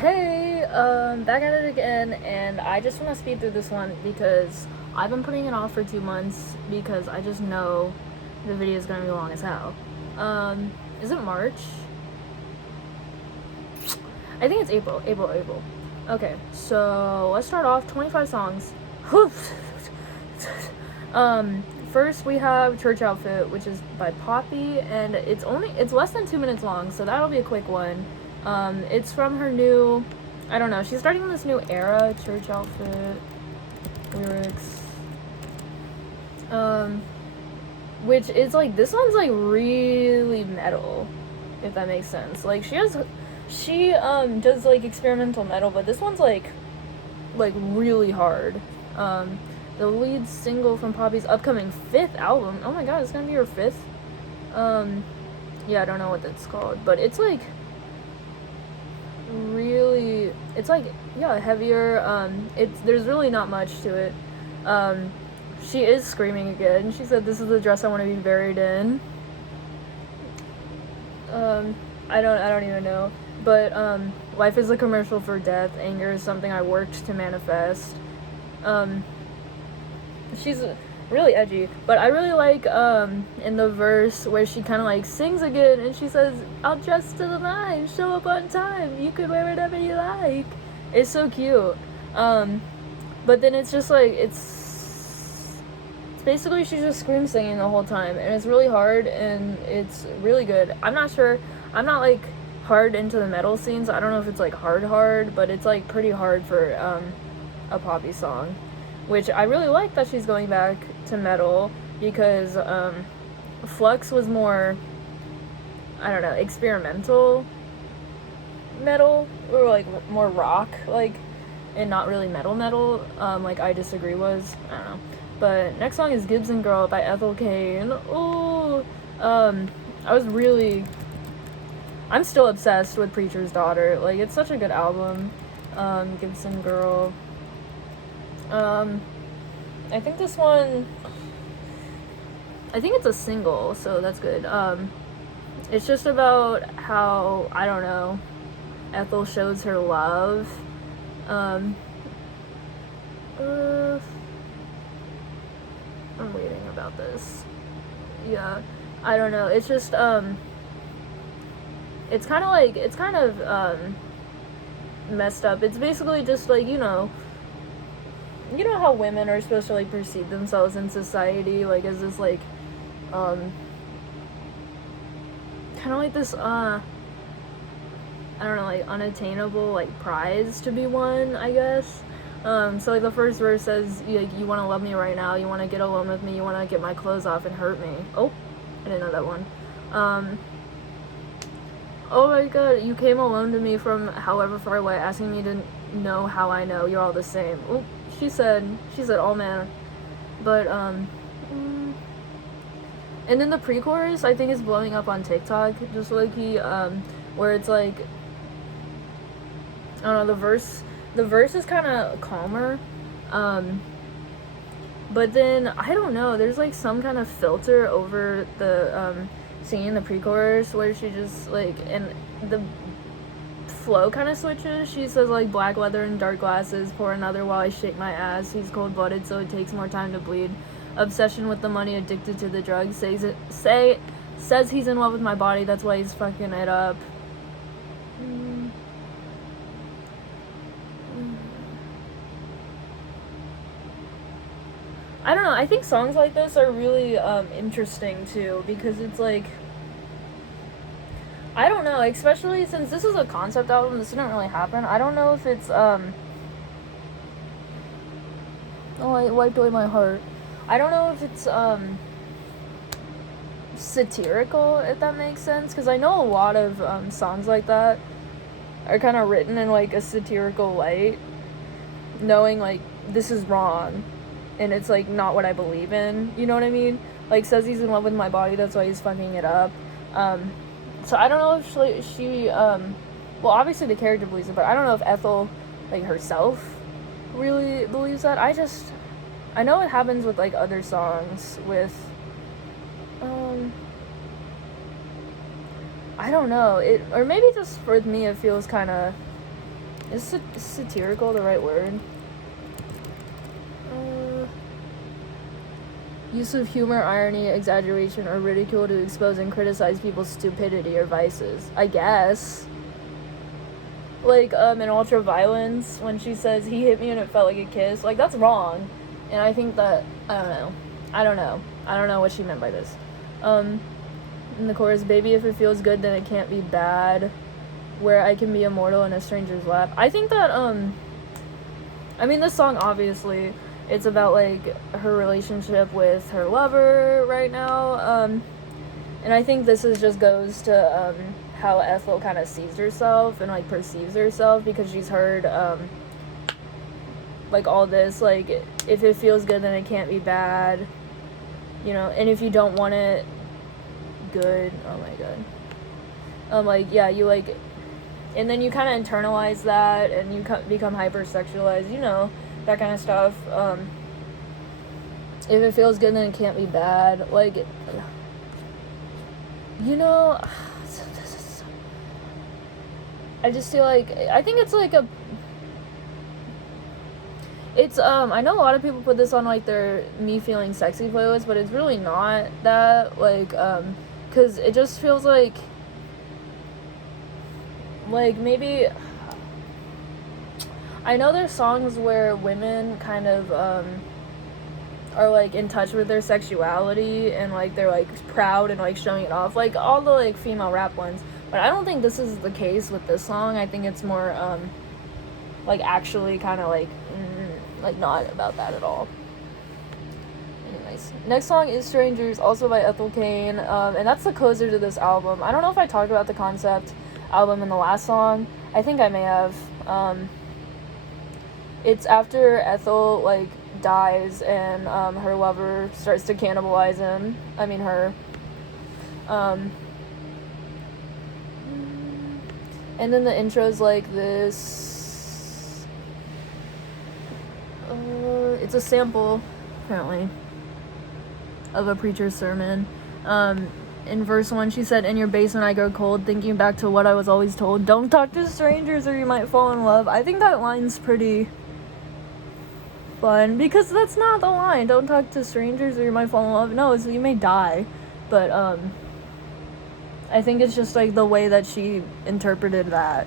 Hey, back at it again, and I just want to speed through this one because I've been putting it off for 2 months because I just know the video is gonna be long as hell. Is it March? I think it's April. Okay, so let's start off 25 songs. First we have Church Outfit, which is by Poppy, and it's less than 2 minutes long, so that'll be a quick one. It's from her new, I don't know, she's starting this new era, Church Outfit, lyrics. Which is like, this one's like really metal, if that makes sense. Like, she does like experimental metal, but this one's like really hard. The lead single from Poppy's upcoming 5th album. Oh my god, it's gonna be her 5th. Yeah, I don't know what that's called, but it's like really, it's like, yeah, heavier. There's really not much to it. She is screaming again. She said, "This is the dress I want to be buried in." I don't even know. But life is a commercial for death. Anger is something I worked to manifest. She's really edgy, but I really like in the verse where she kind of like sings again, and she says, "I'll dress to the nines, show up on time. You could wear whatever you like." It's so cute. But then it's just like it's basically she's just scream singing the whole time, and it's really hard and it's really good. I'm not sure. I'm not like hard into the metal scenes. I don't know if it's like hard, but it's like pretty hard for a Poppy song, which I really like that she's going back to metal because Flux was more, I don't know, experimental metal, or like more rock, like, and not really metal, like I Disagree was. I don't know. But next song is Gibson Girl by Ethel Cain. Oh, I'm still obsessed with Preacher's Daughter. Like, it's such a good album. Gibson Girl. I think this one, I think it's a single, so that's good. It's just about how, I don't know, Ethel shows her love. I'm reading about this. Yeah, I don't know. It's just, it's kind of messed up. It's basically just like, you know how women are supposed to like perceive themselves in society, like as this like kind of like this I don't know, like unattainable like prize to be won, I guess. So like the first verse says, like, you want to love me right now, you want to get alone with me, you want to get my clothes off and hurt me. Oh, I didn't know that one. Oh my god, you came alone to me from however far away, asking me to know how I know you're all the same. Oh, she said, oh man. But, and then the pre-chorus, I think, is blowing up on TikTok, just like where it's like, I don't know, the verse is kind of calmer, but then, I don't know, there's like some kind of filter over the, singing the pre-chorus where she just like, and the flow kind of switches. She says like, black leather and dark glasses, pour another while I shake my ass, he's cold-blooded so it takes more time to bleed, obsession with the money, addicted to the drugs, says he's in love with my body, that's why he's fucking it up. I don't know, I think songs like this are really interesting too, because it's like, I don't know, especially since this is a concept album, this didn't really happen. I don't know if it's oh, I wiped away my heart. I don't know if it's satirical, if that makes sense, because I know a lot of songs like that are kind of written in like a satirical light, knowing like this is wrong and it's like not what I believe in, you know what I mean? Like, says he's in love with my body, that's why he's fucking it up. So I don't know if she well, obviously the character believes it, but I don't know if Ethel, like, herself really believes that. I know it happens with like other songs with I don't know, it, or maybe just for me it feels kind of Is satirical the right word? Use of humor, irony, exaggeration, or ridicule to expose and criticize people's stupidity or vices. I guess. Like, in Ultraviolence, when she says, he hit me and it felt like a kiss. Like, that's wrong. And I think that, I don't know what she meant by this. In the chorus, baby, if it feels good, then it can't be bad. Where I can be immortal in a stranger's lap. I think that, this song, obviously, it's about, like, her relationship with her lover right now, and I think this just goes to, how Ethel kind of sees herself and, like, perceives herself, because she's heard, like, all this, like, if it feels good, then it can't be bad, you know, and if you don't want it good, oh my god, like, yeah, you, like, and then you kind of internalize that, and you become hypersexualized, you know, that kind of stuff. If it feels good, then it can't be bad. Like, you know, I just feel like, I think it's like I know a lot of people put this on, like, their Me Feeling Sexy playlist, but it's really not that, like, because it just feels like maybe, I know there's songs where women kind of, are, like, in touch with their sexuality, and, like, they're, like, proud and, like, showing it off, like, all the, like, female rap ones, but I don't think this is the case with this song. I think it's more, like, actually kind of, like, not about that at all. Anyways, next song is Strangers, also by Ethel Cain, and that's the closer to this album. I don't know if I talked about the concept album in the last song. I think I may have. It's after Ethel, like, dies, and her lover starts to cannibalize him. I mean, her. And then the intro's like this. It's a sample, apparently, of a preacher's sermon. In verse 1, she said, in your basement I grow cold, thinking back to what I was always told. Don't talk to strangers or you might fall in love. I think that line's pretty fun, because that's not the line. Don't talk to strangers or you might fall in love. No, it's you may die. But, I think it's just, like, the way that she interpreted that.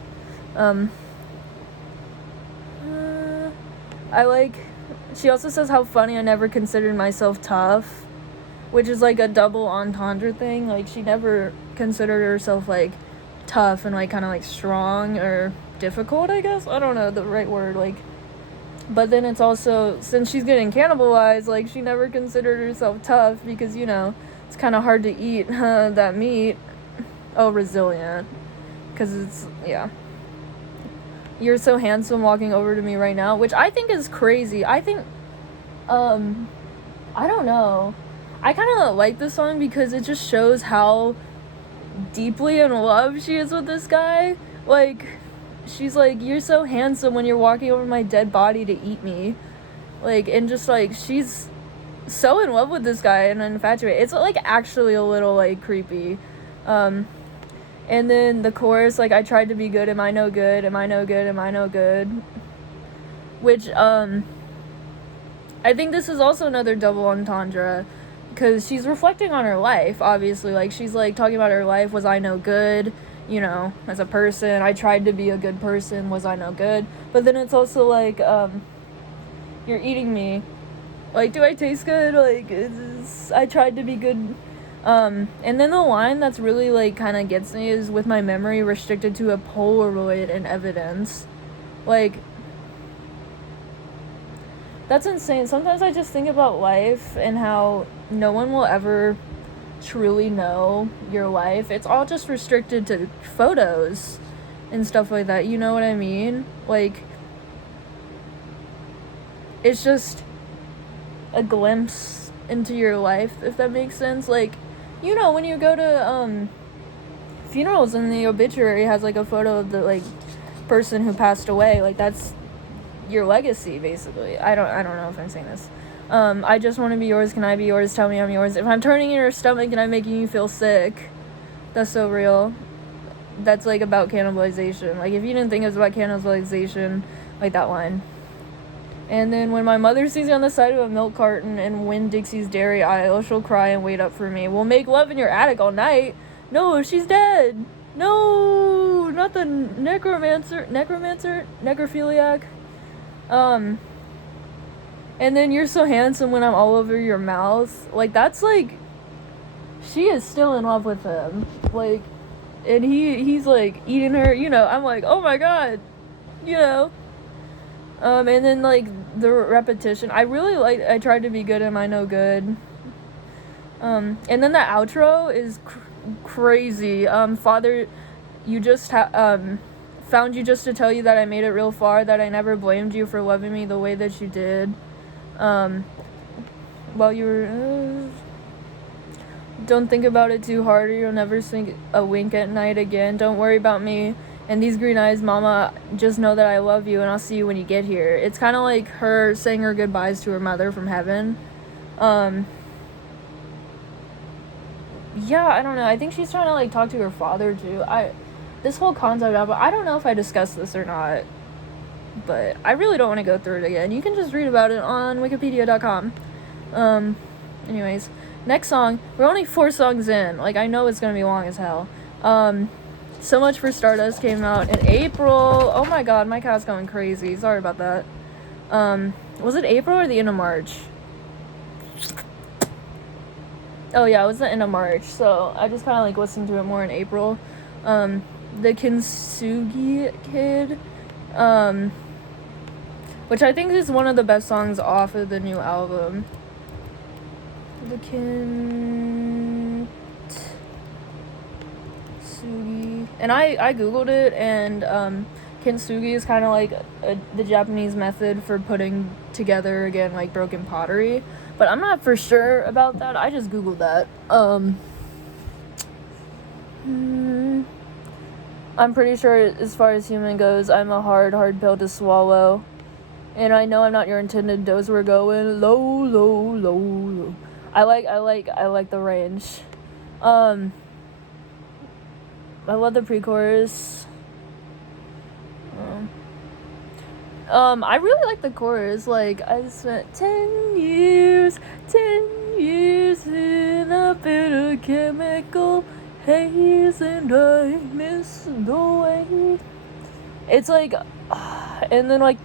She also says how funny I never considered myself tough, which is, like, a double entendre thing. Like, she never considered herself, like, tough and, like, kind of, like, strong or difficult, I guess. I don't know the right word, like. But then it's also, since she's getting cannibalized, like, she never considered herself tough, because, you know, it's kind of hard to eat that meat. Oh, resilient. Because it's, yeah. You're so handsome walking over to me right now, which I think is crazy. I think, I don't know. I kind of like this song because it just shows how deeply in love she is with this guy. Like, she's like, you're so handsome when you're walking over my dead body to eat me. Like, and just, like, she's so in love with this guy and infatuated. It's, like, actually a little, like, creepy. And then the chorus, like, I tried to be good, am I no good, am I no good, am I no good? Which, I think this is also another double entendre, because she's reflecting on her life, obviously. Like, she's, like, talking about her life. Was I no good, you know, as a person? I tried to be a good person. Was I no good? But then it's also, like, you're eating me. Like, do I taste good? Like, I tried to be good. And then the line that's really, like, kind of gets me is, with my memory restricted to a Polaroid and evidence. Like, that's insane. Sometimes I just think about life and how no one will ever truly know your life. It's all just restricted to photos and stuff like that. You know what I mean? Like, it's just a glimpse into your life, if that makes sense. Like, you know, when you go to funerals and the obituary has, like, a photo of the, like, person who passed away, like, that's your legacy, basically. I don't know if I'm saying this. I just want to be yours, can I be yours, tell me I'm yours. If I'm turning in your stomach and I'm making you feel sick, that's so real. that's like about cannibalization. Like if you didn't think it was about cannibalization, like that line. And then when my mother sees me on the side of a milk carton and Winn-Dixie's dairy aisle, she'll cry and wait up for me. We'll make love in your attic all night. No, she's dead. No, not the necrophiliac. And then you're so handsome when I'm all over your mouth. Like, that's like, she is still in love with him. Like, and he's like eating her, you know. I'm like, oh my god, you know. And then like the repetition, I tried to be good, am I no good? And then the outro is crazy. Father, you just found you just to tell you that I made it real far, that I never blamed you for loving me the way that you did. While you were don't think about it too hard or you'll never sink a wink at night again. Don't worry about me and these green eyes, mama. Just know that I love you and I'll see you when you get here. It's kind of like her saying her goodbyes to her mother from heaven. Yeah, I don't know. I think she's trying to like talk to her father too. This whole concept album, I don't know if I discussed this or not, but I really don't want to go through it again. You can just read about it on wikipedia.com. Anyways, next song. We're only 4 songs in. Like, I know it's gonna be long as hell. So Much for Stardust came out in April. Oh my god, my cat's going crazy. Sorry about that. Was it April or the end of March? Oh yeah, it was the end of March. So I just kind of like listened to it more in April. The Kintsugi Kid, which I think is one of the best songs off of the new album. The Kintsugi, and I googled it, and Kintsugi is kind of like the Japanese method for putting together again like broken pottery, but I'm not for sure about that. I just googled that. I'm pretty sure as far as human goes, I'm a hard pill to swallow. And I know I'm not your intended dose. We're going low, low, low, low. I like the range. I love the pre-chorus. I really like the chorus. Like, I spent 10 years in a bitter chemical haze, and I miss the way. It's like, and then like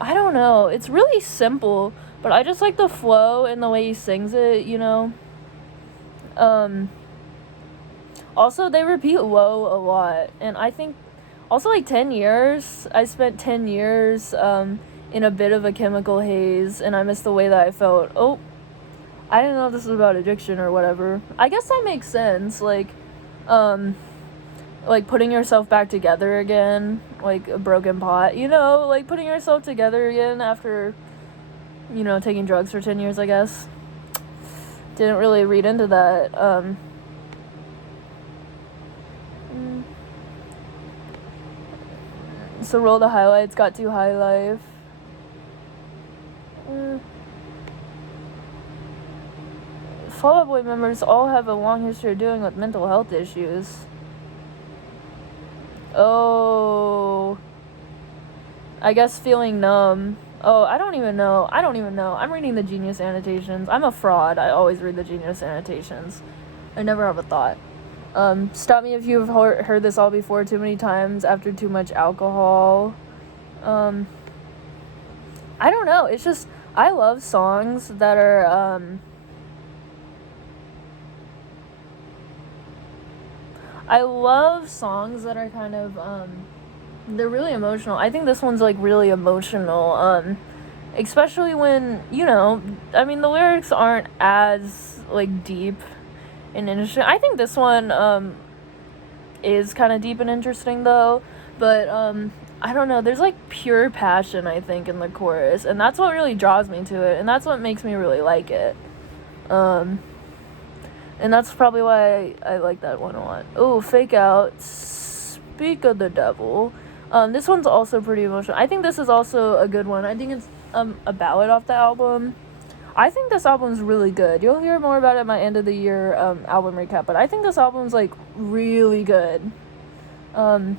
I don't know, it's really simple, but I just like the flow and the way he sings it, you know. Also, they repeat low a lot, and I think also like 10 years, I spent 10 years in a bit of a chemical haze, and I miss the way that I felt. Oh, I didn't know this was about addiction or whatever. I guess that makes sense, like putting yourself back together again, like a broken pot, you know, like putting yourself together again after, you know, taking drugs for 10 years, I guess. Didn't really read into that. So Roll the Highlights, Got Too High Life. Fall Out Boy members all have a long history of dealing with mental health issues. Oh, I guess feeling numb. Oh, I don't even know. I'm reading the Genius annotations. I'm a fraud. I always read the Genius annotations. I never have a thought. Stop me if you've heard this all before, too many times after too much alcohol. I don't know. It's just, I love songs that are, I love songs that are kind of, they're really emotional. I think this one's, like, really emotional, especially when, you know, I mean, the lyrics aren't as, like, deep and interesting. I think this one, is kind of deep and interesting, though, but, I don't know, there's, like, pure passion, I think, in the chorus, and that's what really draws me to it, and that's what makes me really like it, and that's probably why I like that one a lot. Oh, Fake Out, Speak of the Devil. This one's also pretty emotional. I think this is also a good one. I think it's a ballad off the album. I think this album's really good. You'll hear more about it in my end of the year album recap, but I think this album's like really good. And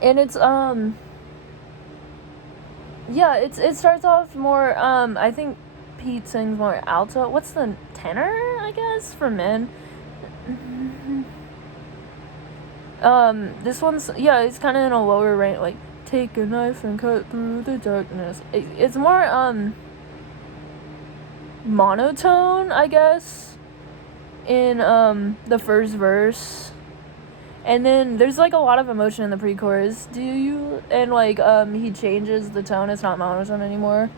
it's yeah, it starts off more I think Pete sings more alto. What's the tenor, I guess, for men? This one's, yeah, it's kind of in a lower range, like, take a knife and cut through the darkness. It's more, monotone, I guess, in, the first verse. And then there's, like, a lot of emotion in the pre-chorus. And, like, he changes the tone. It's not monotone anymore.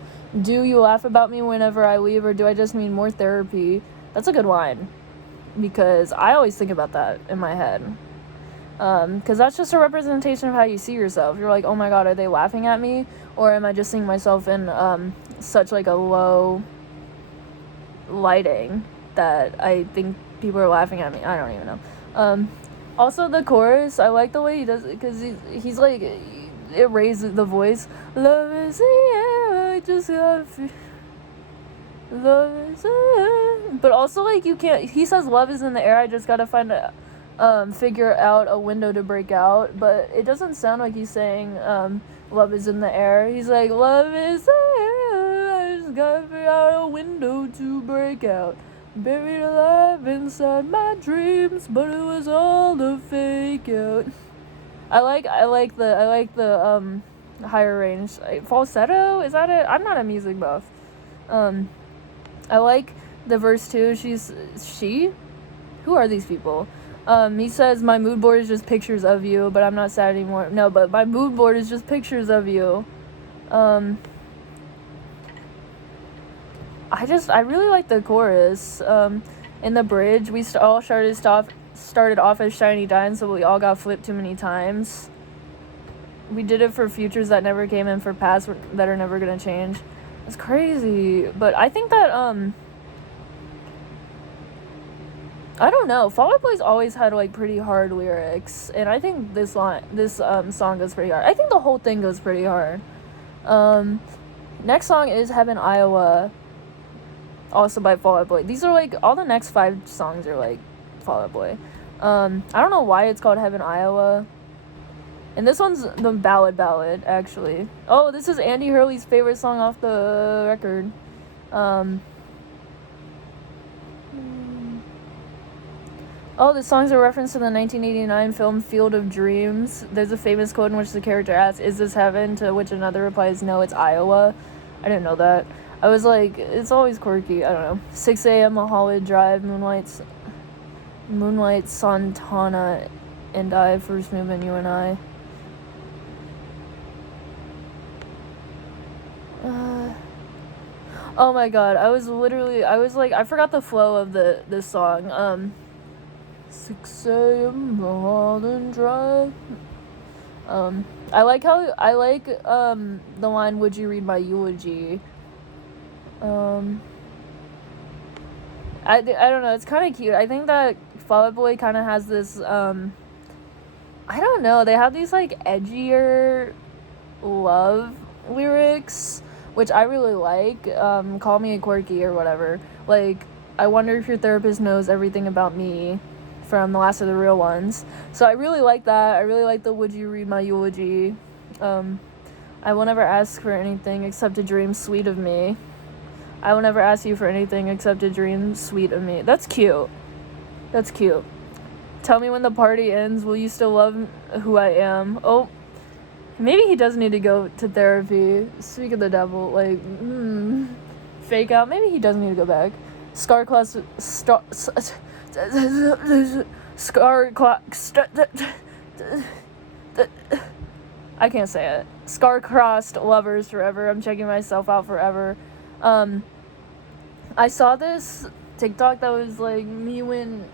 Do you laugh about me whenever I leave, or do I just need more therapy? That's a good line, because I always think about that in my head. Because that's just a representation of how you see yourself. You're like, oh my god, are they laughing at me? Or am I just seeing myself in, such, like, a low lighting that I think people are laughing at me? I don't even know. Also, the chorus, I like the way he does it, because he's like, it raises the voice. Love is the air, I just gotta feel. Love is the air. But also, like, you can't, he says love is in the air, I just gotta figure out a window to break out, but it doesn't sound like he's saying, love is in the air. He's like, love is the air, I just gotta figure out a window to break out. Buried alive inside my dreams, but it was all a fake out. I like the higher range. Falsetto, is that it? I'm not a music buff. I like the verse too. Who are these people? He says, my mood board is just pictures of you, but I'm not sad anymore. No, but my mood board is just pictures of you. I really like the chorus. In the bridge, we all started off as shiny dimes, so we all got flipped too many times. We did it for futures that never came and for pasts that are never gonna change. It's crazy, but I think that, I don't know. Fall Out Boy's always had, like, pretty hard lyrics, and I think this song goes pretty hard. I think the whole thing goes pretty hard. Next song is Heaven, Iowa, also by Fall Out Boy. These are, like, all the next 5 songs are, like, Fall Out Boy. I don't know why it's called Heaven, Iowa. And this one's the ballad, actually. Oh, this is Andy Hurley's favorite song off the record. Oh, the song's a reference to the 1989 film Field of Dreams. There's a famous quote in which the character asks, is this heaven? To which another replies, no, it's Iowa. I didn't know that. I was like, it's always quirky. I don't know. 6 a.m. Hollywood Drive, Moonlight, Santana, and I, first movement, you and I. Oh my god, I forgot the flow of this song. 6 a.m. Hollywood Drive. I like the line, would you read my eulogy? I don't know, it's kind of cute. I think that Fall Out Boy kind of has this, I don't know, they have these, like, edgier love lyrics, which I really like. Call me a quirky or whatever. Like, I wonder if your therapist knows everything about me, from The Last of the Real Ones. So I really like that. I really like the would you read my eulogy. I will never ask for anything except a dream sweet of me. I will never ask you for anything except a dream sweet of me. That's cute. That's cute. Tell me when the party ends, will you still love who I am? Oh, maybe he does need to go to therapy. Speak of the devil, like, fake out. Maybe he does need to go back. I can't say it. Scar-crossed lovers forever. I'm checking myself out forever. I saw this TikTok that was like me when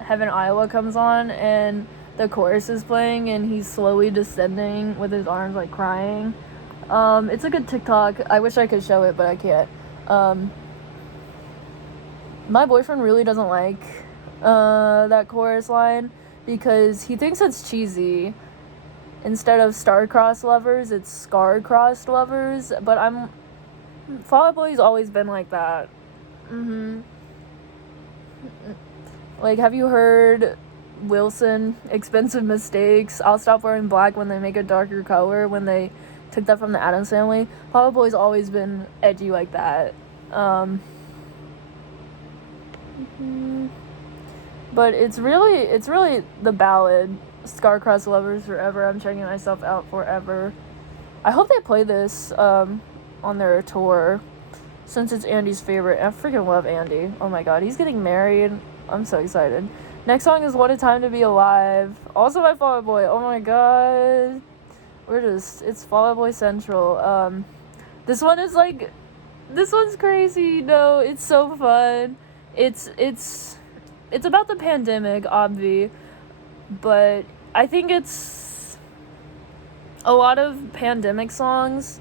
Heaven, Iowa comes on and the chorus is playing and he's slowly descending with his arms like crying. It's a good TikTok. I wish I could show it, but I can't. My boyfriend really doesn't like that chorus line because he thinks it's cheesy. instead of star-crossed lovers, it's scar-crossed lovers. But Fall Out Boy's always been like that. Like, have you heard Wilson, Expensive Mistakes, I'll Stop Wearing Black when they make a darker color, when they took that from the Addams Family? Fall Out Boy's always been edgy like that. But it's really the ballad, Scar-Crossed Lovers Forever, I'm checking myself out forever. I hope they play this on their tour, since it's Andy's favorite. I freaking love Andy. Oh my god, he's getting married. I'm so excited. Next song is What a Time to Be Alive, also by Fall Out Boy. Oh my god, it's Fall Out Boy Central. This one's crazy. No, it's so fun. It's about the pandemic, obvi, but I think it's a lot of pandemic songs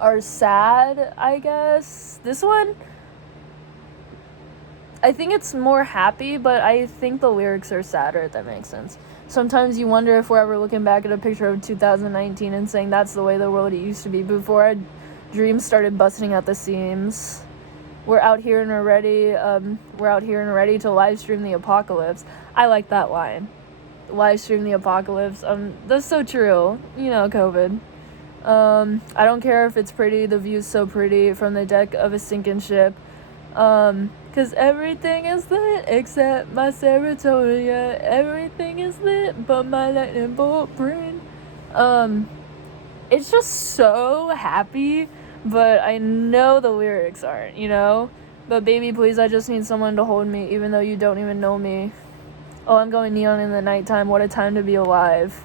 are sad, I guess. This one, I think it's more happy, but I think the lyrics are sadder, if that makes sense. Sometimes you wonder if we're ever looking back at a picture of 2019 and saying that's the way the world used to be before our dreams started busting at the seams. We're out here and we're ready to live stream the apocalypse. I like that line. Live stream the apocalypse. That's so true. You know, COVID. I don't care if it's pretty, the view's so pretty from the deck of a sinking ship. 'Cause everything is lit except my serotonin. Everything is lit but my lightning bolt brain. It's just so happy, but I know the lyrics aren't, you know? But baby, please, I just need someone to hold me, even though you don't even know me. Oh, I'm going neon in the nighttime. What a time to be alive.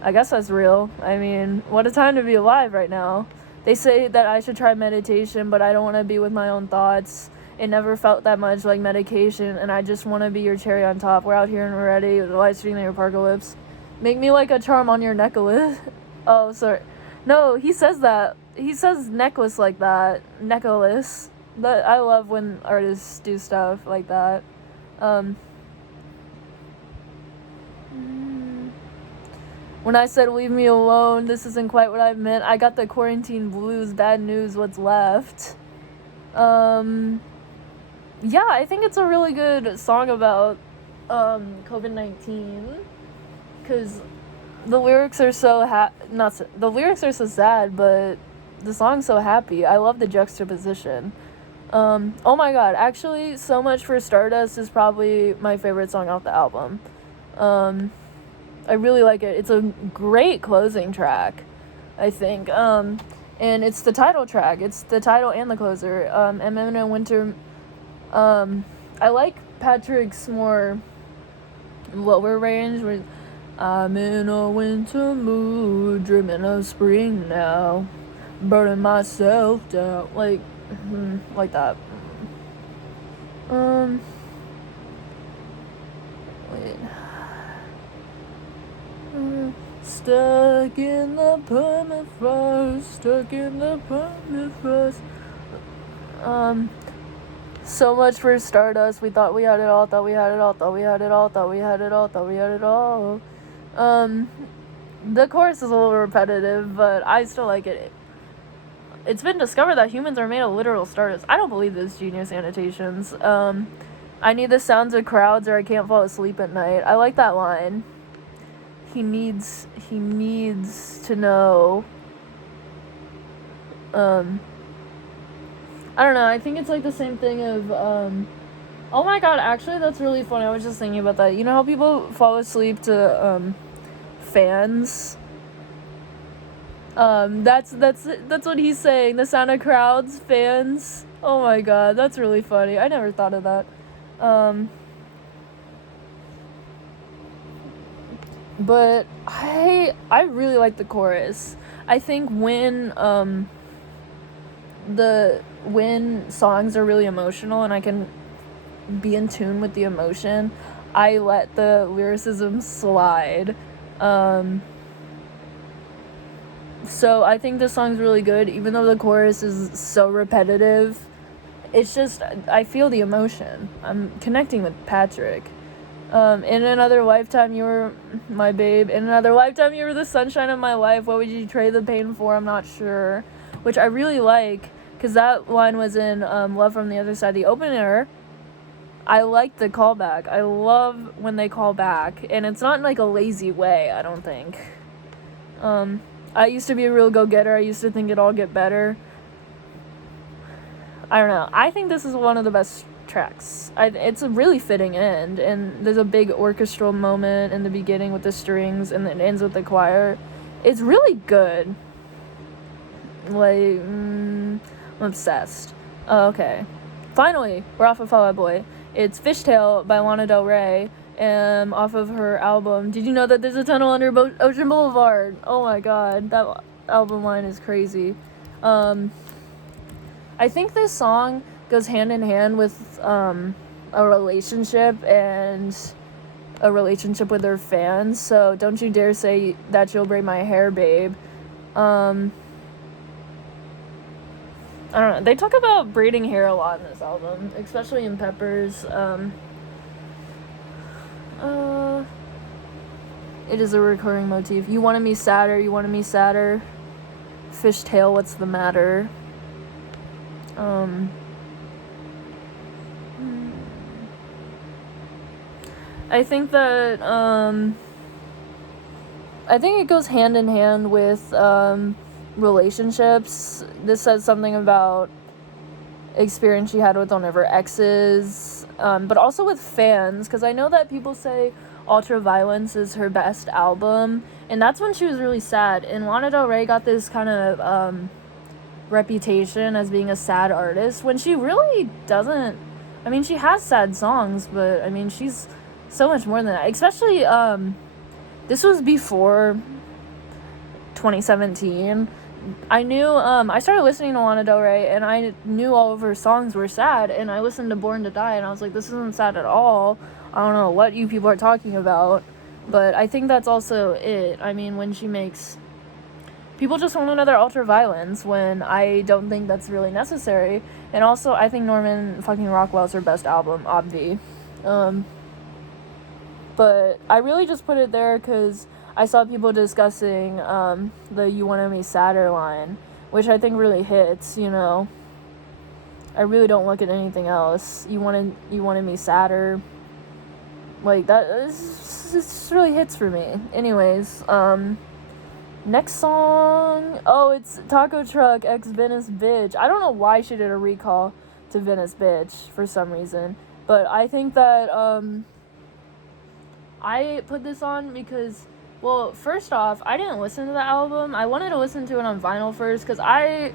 I guess that's real. I mean, what a time to be alive right now. They say that I should try meditation, but I don't want to be with my own thoughts. It never felt that much like medication, and I just want to be your cherry on top. We're out here and we're ready. Live streaming your apocalypse. Make me like a charm on your necklace. Oh, sorry. No, he says that. He says necklace like that. Necklace. But I love when artists do stuff like that. When I said leave me alone, this isn't quite what I meant. I got the quarantine blues, bad news, what's left. Yeah, I think it's a really good song about COVID-19, because the lyrics are so the lyrics are so sad, but the song's so happy. I love the juxtaposition. Oh my god, actually, So Much for Stardust is probably my favorite song off the album. I really like it. It's a great closing track, I think. And it's the title track. It's the title and the closer. I'm in a winter. I like Patrick's more lower range. Where I'm in a winter mood, dreaming of spring now, burning myself down. Like that. Wait. Stuck in the permafrost. So much for Stardust. We thought we had it all. Thought we had it all. The chorus is a little repetitive, but I still like it. It's been discovered that humans are made of literal stardust. I don't believe this, Genius Annotations. I need the sounds of crowds or I can't fall asleep at night. I like that line. He needs to know. I don't know, I think it's like the same thing of, oh my god, actually that's really funny, I was just thinking about that. You know how people fall asleep to, fans? That's what he's saying, the sound of crowds, fans. Oh my god, that's really funny, I never thought of that. But I really like the chorus. I think when songs are really emotional and I can be in tune with the emotion, I let the lyricism slide. So I think this song's really good, even though the chorus is so repetitive. It's just, I feel the emotion. I'm connecting with Patrick. In another lifetime, you were my babe. In another lifetime, you were the sunshine of my life. What would you trade the pain for? I'm not sure. Which I really like, because that line was in Love from the Other Side, the opener. I like the callback. I love when they call back, and it's not in like a lazy way, I don't think. I used to be a real go-getter. I used to think it'd all get better. I don't know. I think this is one of the best tracks. It's a really fitting end, and there's a big orchestral moment in the beginning with the strings, and then it ends with the choir. It's really good. Like, I'm obsessed. Okay. Finally, we're off of Fall Out Boy. It's Fishtail by Lana Del Rey, off of her album. Did you know that there's a tunnel under Ocean Boulevard? Oh my god, that album line is crazy. I think this song goes hand in hand with a relationship and a relationship with her fans. So don't you dare say that you'll braid my hair, babe. I don't know. They talk about braiding hair a lot in this album, especially in Peppers. It is a recurring motif. You wanted me sadder, you wanted me sadder. Fishtail, what's the matter? I think that, I think it goes hand in hand with, relationships. This says something about experience she had with one of her exes, but also with fans, because I know that people say Ultraviolence is her best album, and that's when she was really sad, and Lana Del Rey got this kind of reputation as being a sad artist when she really doesn't. I mean, she has sad songs, but I mean, she's so much more than that. Especially this was before 2017. I knew I started listening to Lana Del Rey, and I knew all of her songs were sad, and I listened to Born to Die, and I was like, this isn't sad at all. I don't know what you people are talking about, but I think that's also it. I mean, when she makes people just want another Ultraviolence, when I don't think that's really necessary. And also, I think Norman fucking Rockwell's her best album, obvi. But I really just put it there because I saw people discussing the You Wanted Me Sadder line, which I think really hits, you know. I really don't look at anything else. You wanted me sadder. Like, that just really hits for me. Anyways, next song, it's Taco Truck x Venice Bitch. I don't know why she did a recall to Venice Bitch for some reason, but I think that, I put this on because, well, first off, I didn't listen to the album. I wanted to listen to it on vinyl first, because I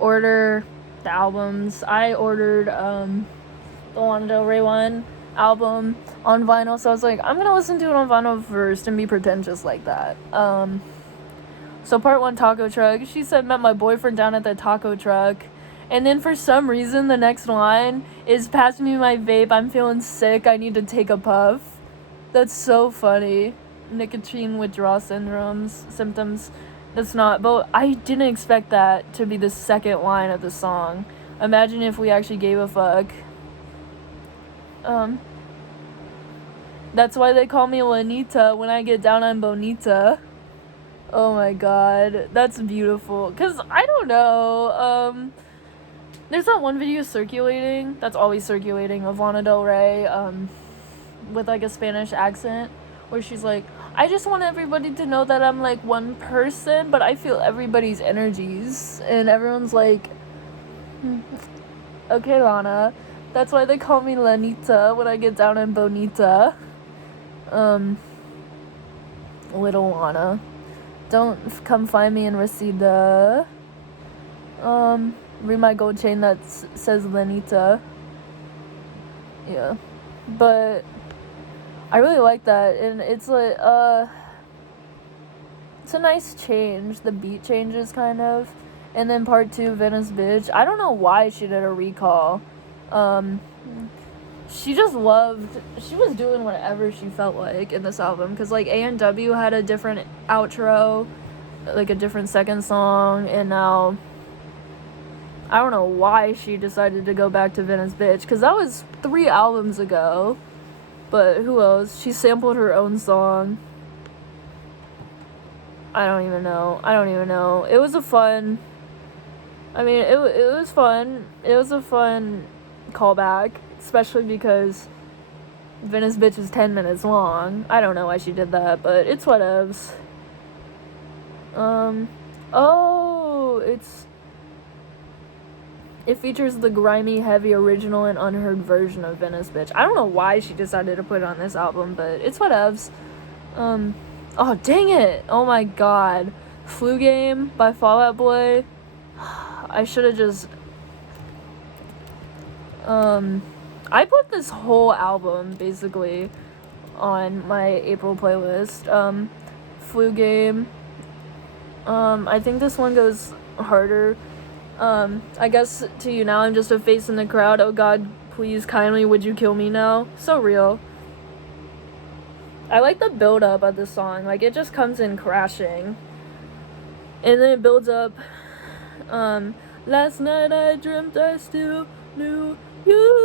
order the albums. I ordered, the Lana Del Rey one album on vinyl, so I was like, I'm gonna listen to it on vinyl first and be pretentious like that. So part 1, Taco Truck. She said, met my boyfriend down at the taco truck. And then for some reason, the next line is, pass me my vape, I'm feeling sick, I need to take a puff. That's so funny. Nicotine withdrawal symptoms. That's not, but I didn't expect that to be the second line of the song. Imagine if we actually gave a fuck. That's why they call me Juanita. When I get down, I'm bonita. Oh my god, that's beautiful. Cause I don't know, there's that one video circulating, that's always circulating, of Lana Del Rey, with like a Spanish accent, where she's like, I just want everybody to know that I'm like one person, but I feel everybody's energies, and everyone's like, okay, Lana, that's why they call me Lanita when I get down in bonita. Little Lana. Don't come find me in Reseda. Read my gold chain that says Lanita. Yeah. But I really like that, and it's like, it's a nice change. The beat changes, kind of. And then part 2, Venice Bitch. I don't know why she did a recall. She was doing whatever she felt like in this album, because like A&W had a different outro, like a different second song, and now I don't know why she decided to go back to Venice Bitch, because that was 3 albums ago. But who else? She sampled her own song. I don't even know. It was a fun... I mean, it was fun. It was a fun callback, especially because Venice Bitch is 10 minutes long. I don't know why she did that, but it's whatevs. It features the grimy, heavy, original, and unheard version of Venice Bitch. I don't know why she decided to put it on this album, but it's whatevs. Oh, dang it! Oh my god. Flu Game by Fall Out Boy. I should have just... I put this whole album, basically, on my April playlist. Flu Game. I think this one goes harder. I guess to you now, I'm just a face in the crowd. Oh god, please, kindly, would you kill me now? So real. I like the build-up of the song. Like, it just comes in crashing. And then it builds up. Last night I dreamt I still knew you.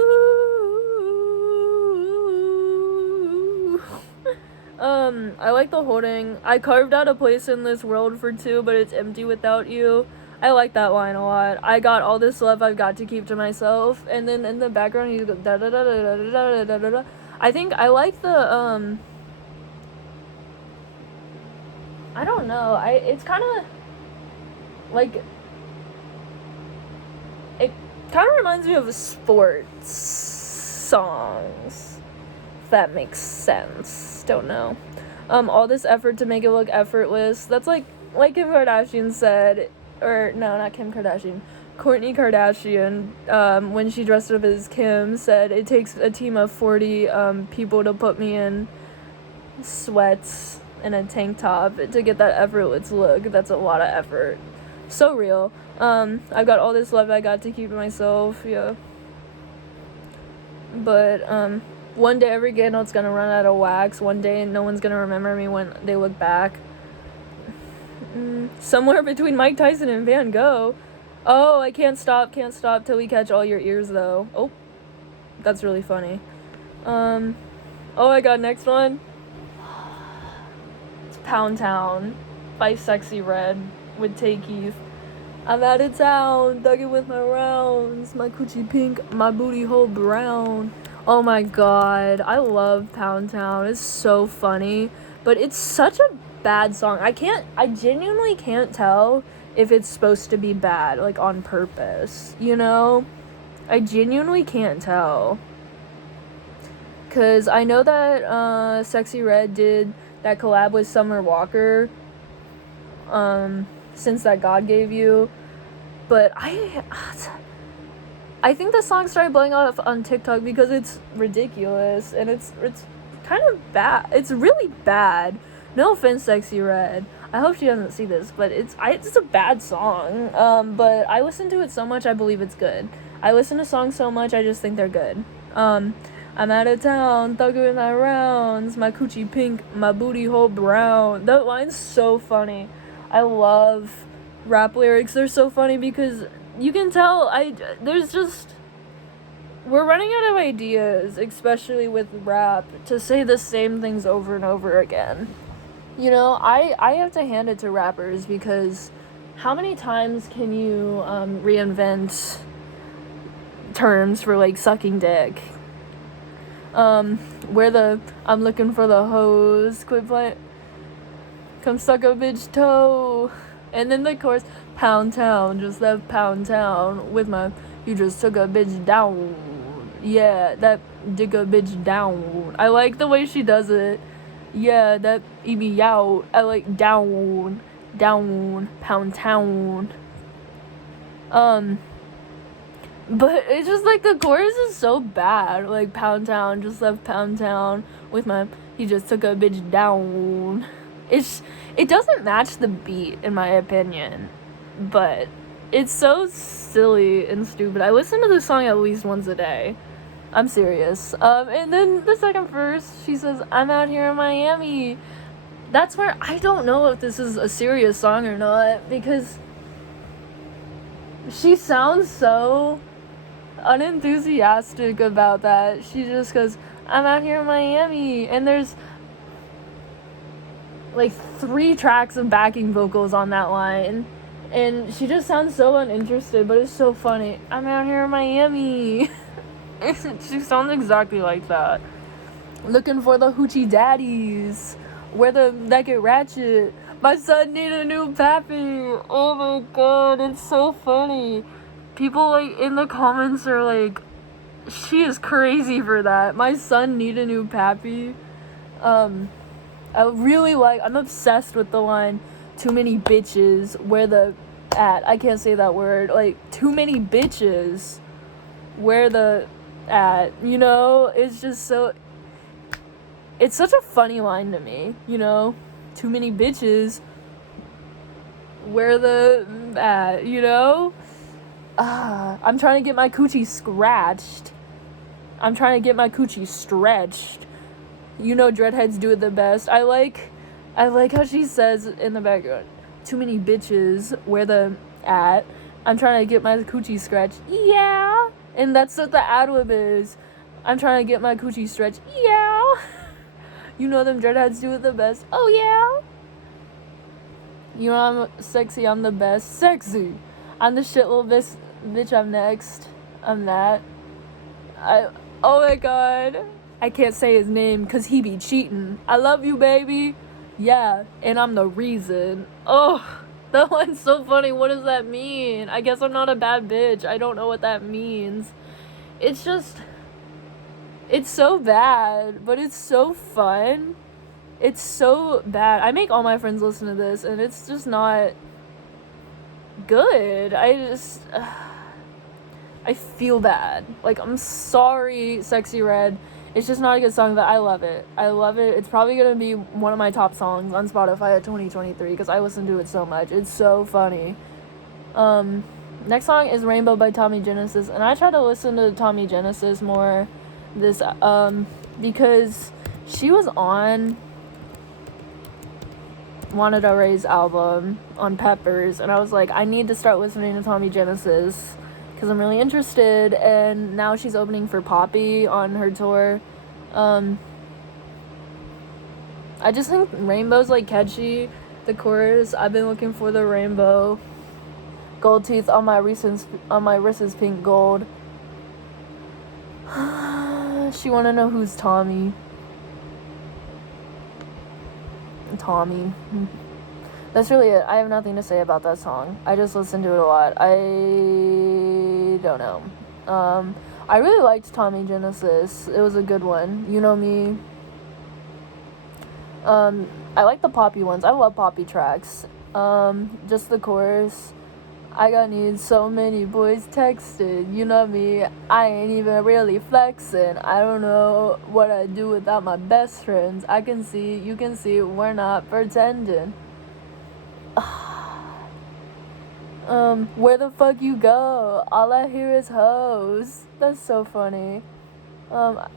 I like the holding. I carved out a place in this world for two, but it's empty without you. I like that line a lot. I got all this love I've got to keep to myself. And then in the background, you go da da da da da da da da da. I think I like the, I don't know. It's kind of, like, it kind of reminds me of sports songs, if that makes sense. Don't know. All this effort to make it look effortless. That's like Kim Kardashian said, or no, not Kim Kardashian, Kourtney Kardashian, when she dressed up as Kim, said it takes a team of 40 people to put me in sweats and a tank top to get that effortless look. That's a lot of effort. So real. I've got all this love I got to keep to myself, yeah. But, one day every gay note's gonna run out of wax. One day no one's gonna remember me when they look back. Somewhere between Mike Tyson and Van Gogh. Oh, I can't stop till we catch all your ears, though. Oh, that's really funny. Oh my god, next one. It's Pound Town by Sexy Red with Tay Keith. I'm out of town, dug it with my rounds, my coochie pink, my booty hole brown. Oh my god, I love Pound Town. It's so funny, but it's such a bad song. I genuinely can't tell if it's supposed to be bad, like on purpose, you know? I genuinely can't tell. Cause I know that Sexy Red did that collab with Summer Walker, Since That God Gave You, but I think the song started blowing off on TikTok because it's ridiculous and it's kind of bad. It's really bad. No offense, Sexy Red. I hope she doesn't see this, but it's a bad song. But I listen to it so much, I believe it's good. I listen to songs so much, I just think they're good. I'm out of town, thugging with my rounds, my coochie pink, my booty hole brown. That line's so funny. I love rap lyrics. They're so funny because you can tell we're running out of ideas, especially with rap, to say the same things over and over again. You know, I have to hand it to rappers because how many times can you reinvent terms for, like, sucking dick? Where the I'm looking for the hose, quit playing, come suck a bitch toe. And then the chorus, Pound Town, just left Pound Town with my, you just took a bitch down. Yeah, that dig a bitch down. I like the way she does it. Yeah, that EB out. I like down, Pound Town. But it's just like the chorus is so bad. Like, Pound Town, just left Pound Town with my, he just took a bitch down. It doesn't match the beat, in my opinion, but it's so silly and stupid. I listen to this song at least once a day. I'm serious. And then the second verse, she says, I'm out here in Miami. That's where I don't know if this is a serious song or not, because she sounds so unenthusiastic about that. She just goes, I'm out here in Miami. And there's like 3 tracks of backing vocals on that line. And she just sounds so uninterested, but it's so funny. I'm out here in Miami. She sounds exactly like that. Looking for the hoochie daddies. Where that get ratchet. My son need a new pappy. Oh my god, it's so funny. People like in the comments are like, she is crazy for that. My son need a new pappy. I'm obsessed with the line, too many bitches, where the at. I can't say that word. Like, too many bitches, where the at. You know, it's just so, it's such a funny line to me, you know? Too many bitches, where the at, you know? I'm trying to get my coochie scratched. I'm trying to get my coochie stretched. You know dreadheads do it the best. I like how she says in the background, too many bitches, where the at. I'm trying to get my coochie scratched. Yeah. And that's what the ad-lib is. I'm trying to get my coochie stretched. Yeah. You know them dreadheads do it the best. Oh yeah. You know I'm sexy, I'm the best. Sexy. I'm the shit little bitch, I'm next. I'm that. Oh my god. I can't say his name because he be cheating. I love you, baby. Yeah, and I'm the reason. Oh, that one's so funny. What does that mean? I guess I'm not a bad bitch. I don't know what that means. It's just, it's so bad, but it's so fun. It's so bad. I make all my friends listen to this, and it's just not good. I feel bad. Like, I'm sorry, Sexy Red. It's just not a good song, but I love it. It's probably going to be one of my top songs on Spotify at 2023 because I listen to it so much. It's so funny. Next song is Rainbow by Tommy Genesis, and I try to listen to Tommy Genesis more because she was on Lana Del Rey's album on Peppers, and I was like, I need to start listening to Tommy Genesis because I'm really interested. And now she's opening for Poppy on her tour. I just think Rainbow's like catchy. The chorus, I've been looking for the rainbow, gold teeth on my wrist pink gold. She wanna know who's Tommy. That's really it. I have nothing to say about that song. I just listen to it a lot. I don't know. I really liked Tommy Genesis. It was a good one. You know me. I like the poppy ones. I love poppy tracks. Just the chorus. I got needs, so many boys texted. You know me, I ain't even really flexing. I don't know what I'd do without my best friends. You can see, we're not pretending. Where the fuck you go? All I hear is hoes. That's so funny. I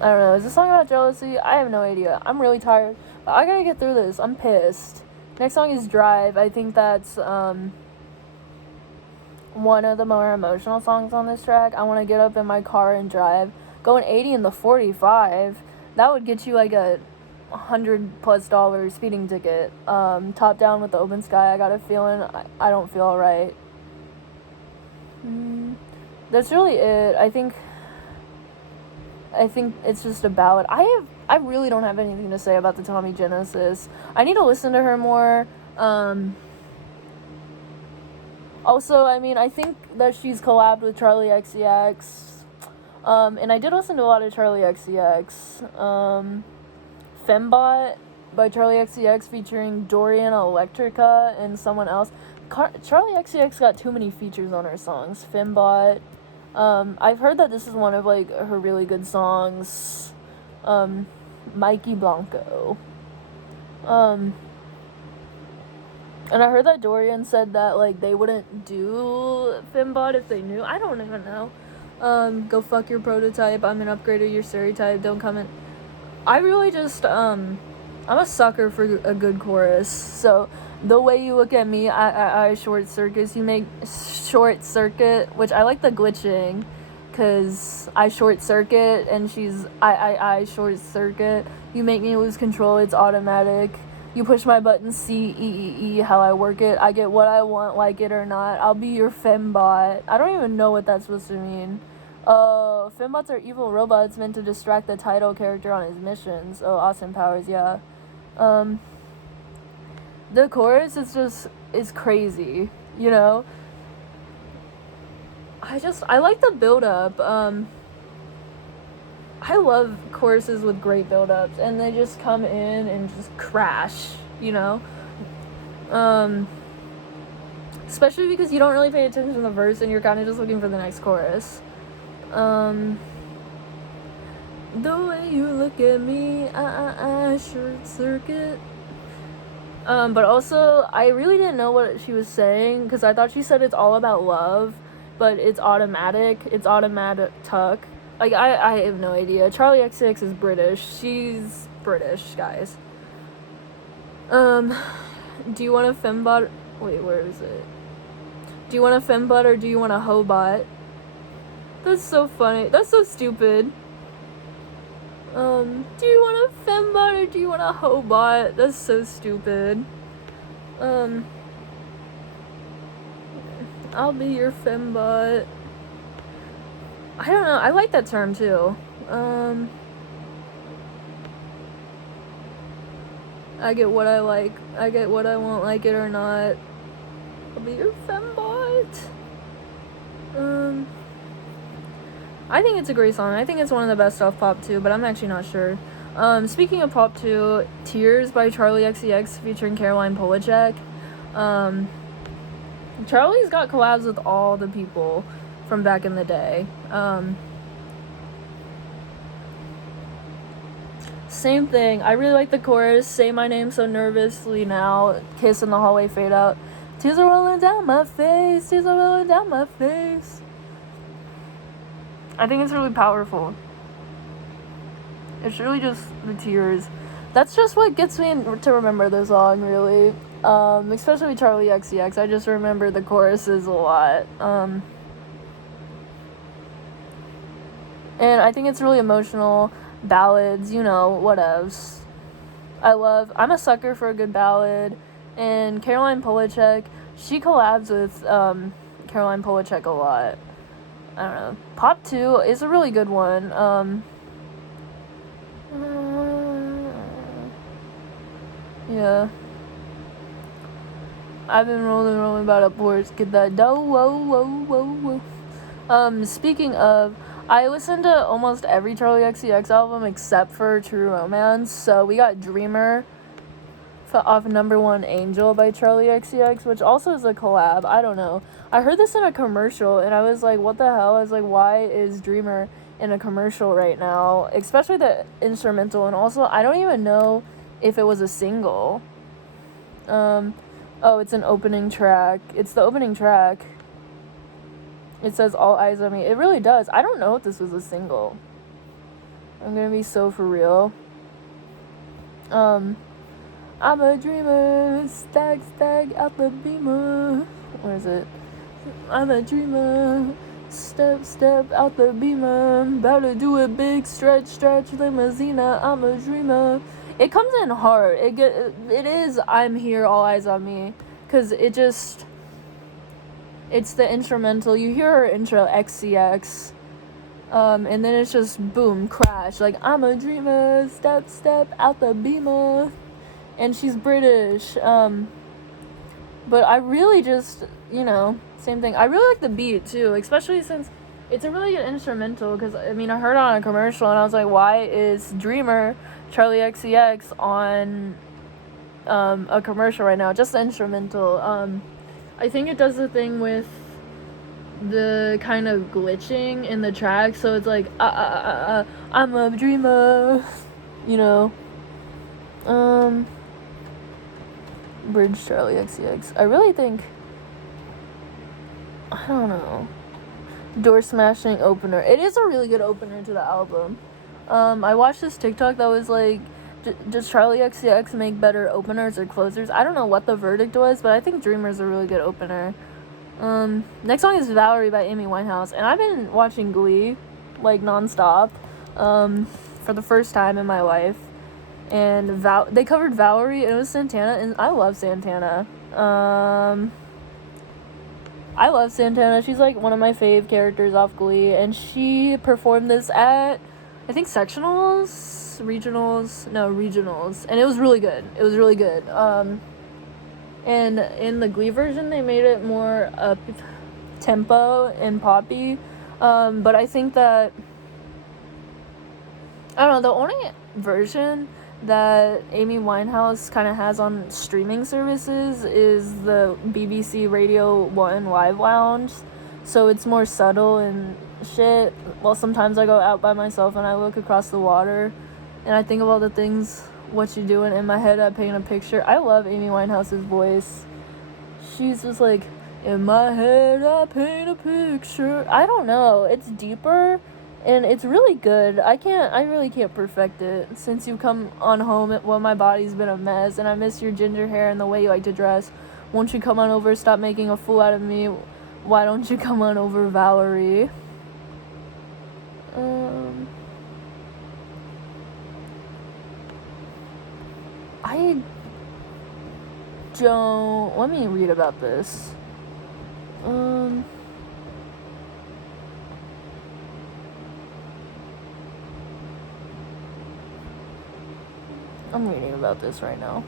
don't know. Is this song about jealousy? I have no idea. I'm really tired. But I gotta get through this. I'm pissed. Next song is Drive. I think that's one of the more emotional songs on this track. I want to get up in my car and drive. Going 80 in the 45. That would get you like a $100+ speeding ticket. Top down with the open sky. I got a feeling I don't feel alright. That's really it. I think it's just a ballad. I really don't have anything to say about the Tommy Genesis. I need to listen to her more. Also, I mean, I think that she's collabed with Charlie XCX. And I did listen to a lot of Charlie XCX. Fembot by Charlie XCX featuring Dorian Electrica and someone else. Charlie XCX got too many features on her songs. Fembot. I've heard that this is one of, like, her really good songs. Mikey Blanco. And I heard that Dorian said that, like, they wouldn't do Fembot if they knew. I don't even know. Go fuck your prototype. I'm an upgrade of your stereotype. Don't come in. I really just, I'm a sucker for a good chorus. So, The way you look at me, I short circuit. You make short circuit, which I like the glitching, cause I short circuit and she's I short circuit. You make me lose control. It's automatic. You push my button C E E E. How I work it, I get what I want, like it or not. I'll be your fembot. I don't even know what that's supposed to mean. Fembots are evil robots meant to distract the title character on his missions. Oh, Austin Powers, yeah. The chorus is crazy, you know? I like the build-up. I love choruses with great build-ups, and they just come in and just crash, you know? Especially because you don't really pay attention to the verse, and you're kind of just looking for the next chorus. The way you look at me, I short circuit. But also, I really didn't know what she was saying, because I thought she said it's all about love, but it's automatic. It's automatic tuck. Like, I have no idea. Charlie XCX is British. She's British, guys. Do you want a fembot? Wait, where is it? Do you want a fembot or do you want a hobot? That's so funny. That's so stupid. Do you want a fembot or do you want a hobot? That's so stupid. I'll be your fembot. I don't know. I like that term too. I get what I like. I get what I want, like it or not. I'll be your fembot. I think it's a great song. I think it's one of the best off Pop 2, but I'm actually not sure. Speaking of Pop 2, Tears by Charlie XCX featuring Caroline Polachek. Charlie's got collabs with all the people from back in the day. Same thing. I really like the chorus. Say my name so nervously now. Kiss in the hallway, fade out. Tears are rolling down my face. Tears are rolling down my face. I think it's really powerful. It's really just the tears. That's just what gets me to remember the song, really. Especially Charlie XCX. I just remember the choruses a lot. And I think it's really emotional. Ballads, you know, whatevs. I'm a sucker for a good ballad. And Caroline Polachek, she collabs with Caroline Polachek a lot. I don't know. Pop 2 is a really good one. Yeah. I've been rolling about upwards. Get that dough, whoa. Speaking of, I listened to almost every Charlie XCX album except for True Romance. So we got Dreamer off Number One Angel by Charlie XCX, which also is a collab. I don't know. I heard this in a commercial and I was like, what the hell? I was like, why is Dreamer in a commercial right now? Especially the instrumental, and also I don't even know if it was a single. Oh, it's an opening track. It's the opening track. It says All Eyes on Me. It really does. I don't know if this was a single. I'm gonna be so for real. I'm a dreamer, stag out the beamer. Where is it? I'm a dreamer, step out the beamer. About to do a big stretch limousine. I'm a dreamer. It comes in hard. It is I'm Here, All Eyes on Me. Because it's the instrumental. You hear her intro, XCX. And then it's just boom, crash. Like, I'm a dreamer, step out the beamer. And she's British. But I really just, same thing. I really like the beat, too. Especially since it's a really good instrumental. Because, I heard it on a commercial. And I was like, why is Dreamer, Charlie XCX, on a commercial right now? Just the instrumental. I think it does the thing with the kind of glitching in the track. So it's like, I'm a dreamer. Bridge Charlie XCX. I really think, I don't know. Door smashing opener. It is a really good opener to the album. I watched this TikTok that was like, Does Charlie XCX make better openers or closers? I don't know what the verdict was, but I think Dreamer's a really good opener. Next song is Valerie by Amy Winehouse, and I've been watching Glee, like, nonstop, for the first time in my life, and they covered Valerie, and it was Santana, and I love Santana. I love Santana. She's, like, one of my fave characters off Glee, and she performed this at, I think, regionals, and it was really good. And in the Glee version, they made it more up-tempo and poppy, but I think that, I don't know, the only version that Amy Winehouse kind of has on streaming services is the BBC Radio 1 Live Lounge, so it's more subtle and shit. Well, sometimes I go out by myself and I look across the water, and I think of all the things, what you doing, in my head I paint a picture. I love Amy Winehouse's voice. She's just like, in my head I paint a picture. I don't know, it's deeper, and it's really good. I really can't perfect it. Since you come on home, well, my body's been a mess, and I miss your ginger hair and the way you like to dress. Won't you come on over, stop making a fool out of me? Why don't you come on over, Valerie? I don't... Let me read about this. I'm reading about this right now.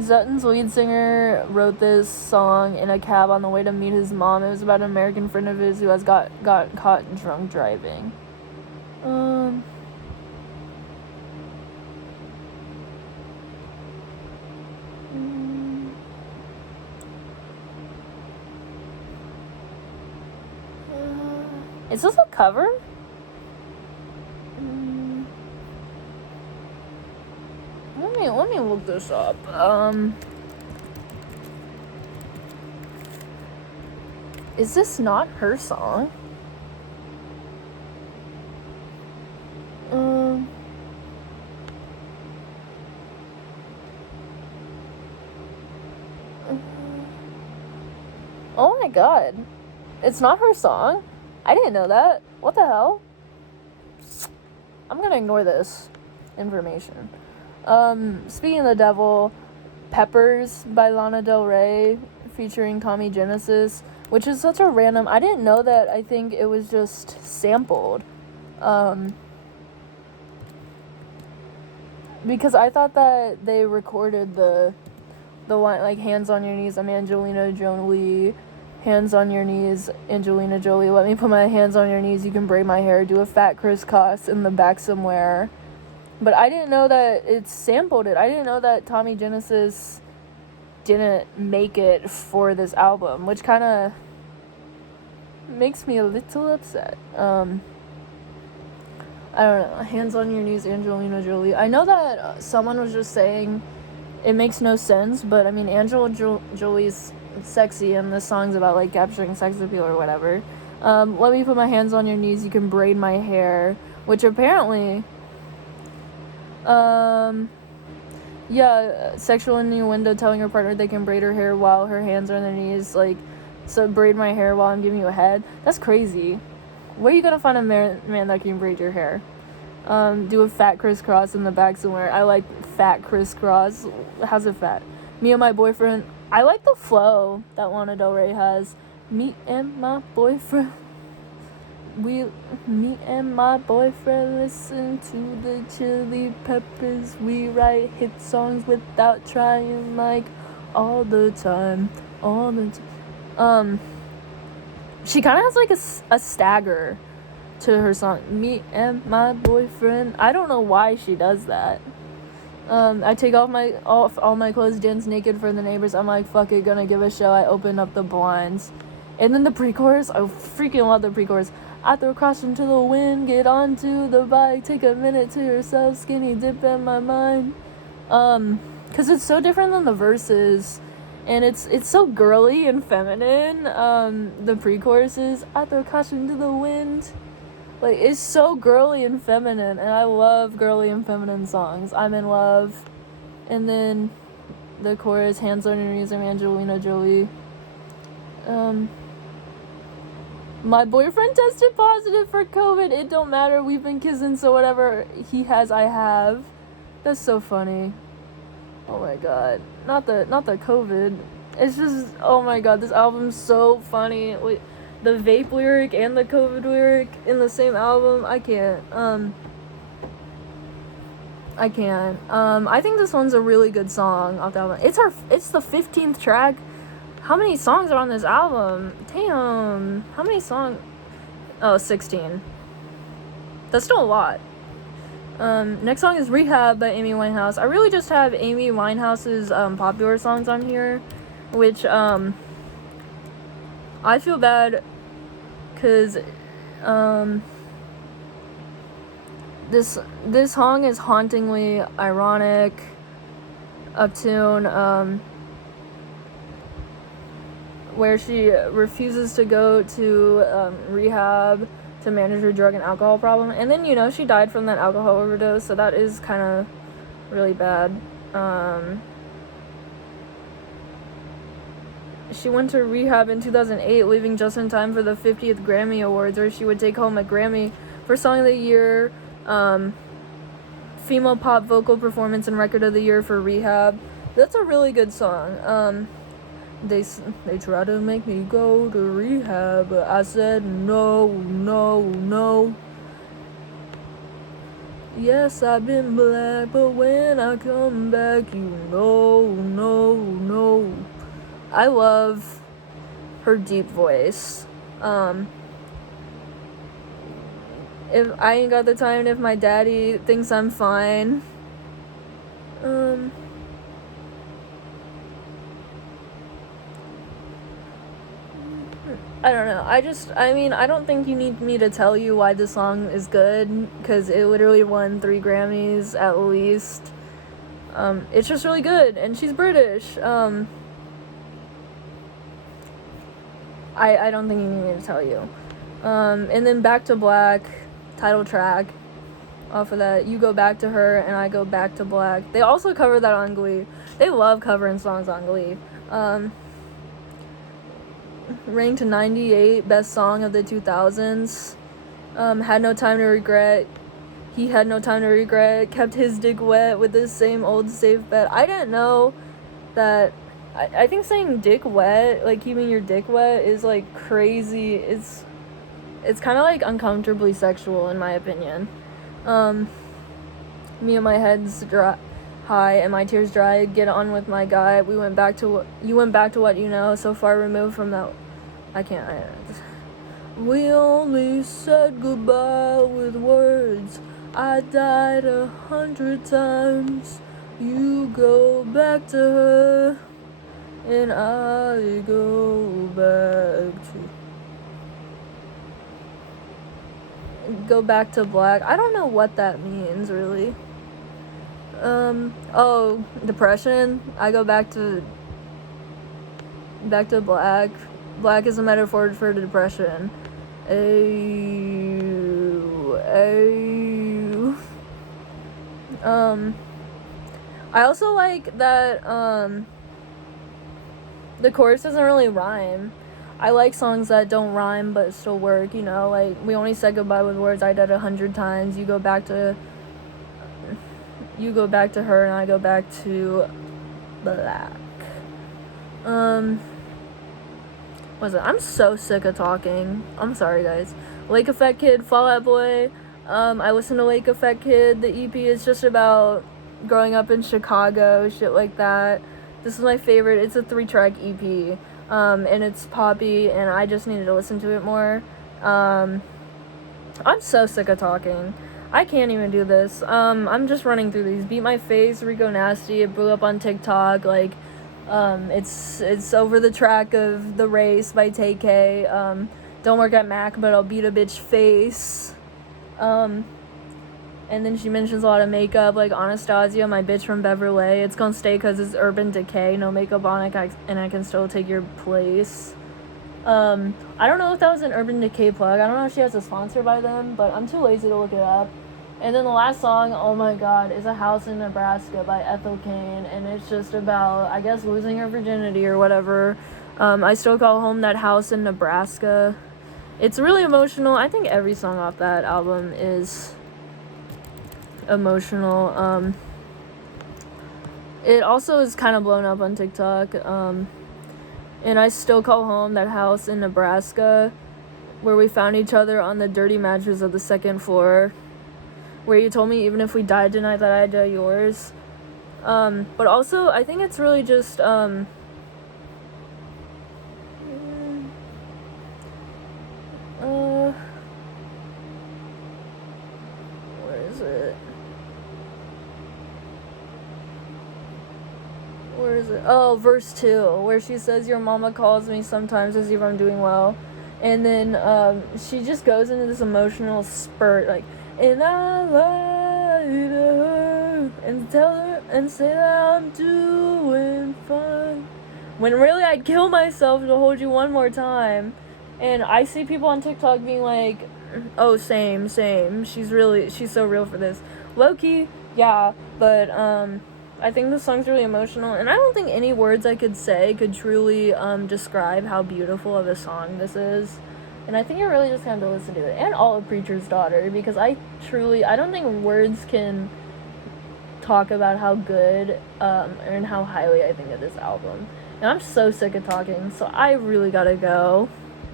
Zutton's lead singer wrote this song in a cab on the way to meet his mom. It was about an American friend of his who has got caught drunk driving. Is this a cover? Let me look this up. Is this not her song? Oh my god. It's not her song? I didn't know that. What the hell? I'm gonna ignore this information. Speaking of the devil, Peppers by Lana Del Rey featuring Tommy Genesis, which is such a random... I didn't know that. I think it was just sampled. Because I thought that they recorded the line, like, hands on your knees, I'm Angelina Jolie, hands on your knees, Angelina Jolie, let me put my hands on your knees, you can braid my hair, do a fat crisscross in the back somewhere. But I didn't know that it sampled it. I didn't know that Tommy Genesis didn't make it for this album, which kind of makes me a little upset. I don't know. Hands on your knees, Angelina Jolie. I know that someone was just saying it makes no sense, but I mean, Angelina Jolie's sexy, and this song's about, like, capturing sex appeal or whatever. Let me put my hands on your knees, you can braid my hair, which apparently... sexual innuendo, telling her partner they can braid her hair while her hands are on their knees, like, so braid my hair while I'm giving you a head. That's crazy. Where are you gonna find a man that can braid your hair? Do a fat crisscross in the back somewhere. I like fat crisscross. How's it fat? Me and my boyfriend. I like the flow that Lana Del Rey has. Me and my boyfriend listen to the Chili Peppers. We write hit songs without trying, like, all the time. She kind of has, like, a stagger to her song. Me and my boyfriend. I don't know why she does that. I take off all my clothes, dance naked for the neighbors. I'm like, fuck it, gonna give a show. I open up the blinds. And then the pre-chorus, I freaking love the pre-chorus. I throw caution to the wind, get onto the bike, take a minute to yourself, skinny dip in my mind. Cause it's so different than the verses, and it's so girly and feminine. The pre-choruses, I throw caution to the wind. Like, it's so girly and feminine, and I love girly and feminine songs. I'm in love. And then the chorus, hands on your knees, I'm Angelina Jolie. My boyfriend tested positive for COVID. It don't matter. We've been kissing, so whatever he has, I have. That's so funny. Oh my god. Not the COVID. It's just, oh my god, this album's so funny. Wait, the vape lyric and the COVID lyric in the same album. I can't. I think this one's a really good song off the album. It's the 15th track. How many songs are on this album? Damn. How many songs? Oh, 16. That's still a lot. Next song is Rehab by Amy Winehouse. I really just have Amy Winehouse's popular songs on here, which I feel bad because this song is hauntingly ironic, uptune, where she refuses to go to rehab to manage her drug and alcohol problem, and then she died from that alcohol overdose, so that is kind of really bad. She went to rehab in 2008, leaving just in time for the 50th Grammy Awards, where she would take home a Grammy for Song of the Year, Female Pop Vocal Performance, and Record of the Year for Rehab. That's a really good song. They try to make me go to rehab, but I said no. Yes, I've been black, but when I come back, no. I love her deep voice. If I ain't got the time, and if my daddy thinks I'm fine. I don't know. I don't think you need me to tell you why this song is good, because it literally won 3 Grammys at least. It's just really good, and she's British. I don't think you need me to tell you. And then Back to Black, title track. Off of that, You Go Back to Her and I Go Back to Black. They also cover that on Glee. They love covering songs on Glee. Ranked 98 best song of the 2000s. Had No Time to Regret. He Had No Time to Regret. Kept His Dick Wet with the Same Old Safe Bet. I didn't know that. I think saying dick wet, like keeping your dick wet, is like crazy. It's kind of like uncomfortably sexual in my opinion. Me and my head's dry, high and my tears dry. Get on with my guy. You went back to what you know. So far removed from that. We only said goodbye with words. I died 100 times. You go back to her, and I go back to black. I don't know what that means really. Depression. I go back to black. Black is a metaphor for depression. I also like that the chorus doesn't really rhyme. I like songs that don't rhyme but still work, like We Only Said Goodbye with Words, I Died 100 times. You go back to her and I go back to black. I'm so sick of talking. I'm sorry guys. Lake Effect Kid, Fall Out Boy. I listened to Lake Effect Kid. The EP is just about growing up in Chicago, shit like that. This is my favorite. It's a 3-track EP. And it's poppy, and I just needed to listen to it more. I'm so sick of talking. I can't even do this. I'm just running through these. Beat My Face, Rico Nasty. It blew up on TikTok. Like, it's over the track of The Race by Tay-K. Don't work at Mac, but I'll beat a bitch face. And then she mentions a lot of makeup, like Anastasia, my bitch from Beverly. It's gonna stay cause it's Urban Decay. No makeup on it, and I can still take your place. I don't know if that was an Urban Decay plug. I don't know if she has a sponsor by them, but I'm too lazy to look it up. And then the last song, oh my god, is A House in Nebraska by Ethel Cain, and it's just about, I guess, losing her virginity or whatever. I still call home that house in Nebraska. It's really emotional. I think every song off that album is emotional. It also is kind of blown up on TikTok. And I still call home that house in Nebraska where we found each other on the dirty mattress of the second floor, where you told me even if we died tonight that I'd die yours. But also, I think it's really just, where is it? Where is it? Oh, verse 2, where she says, your mama calls me sometimes to see if I'm doing well. And then, she just goes into this emotional spurt, like, and I lie to her and tell her and say that I'm doing fine, when really I'd kill myself to hold you one more time. And I see people on TikTok being like, oh, same, she's so real for this. Low-key, yeah, but I think the song's really emotional, and I don't think any words I could say could truly describe how beautiful of a song this is. And I think you really just have to listen to it. And All a Preacher's Daughter, because I don't think words can talk about how good and how highly I think of this album. And I'm so sick of talking, so I really gotta go.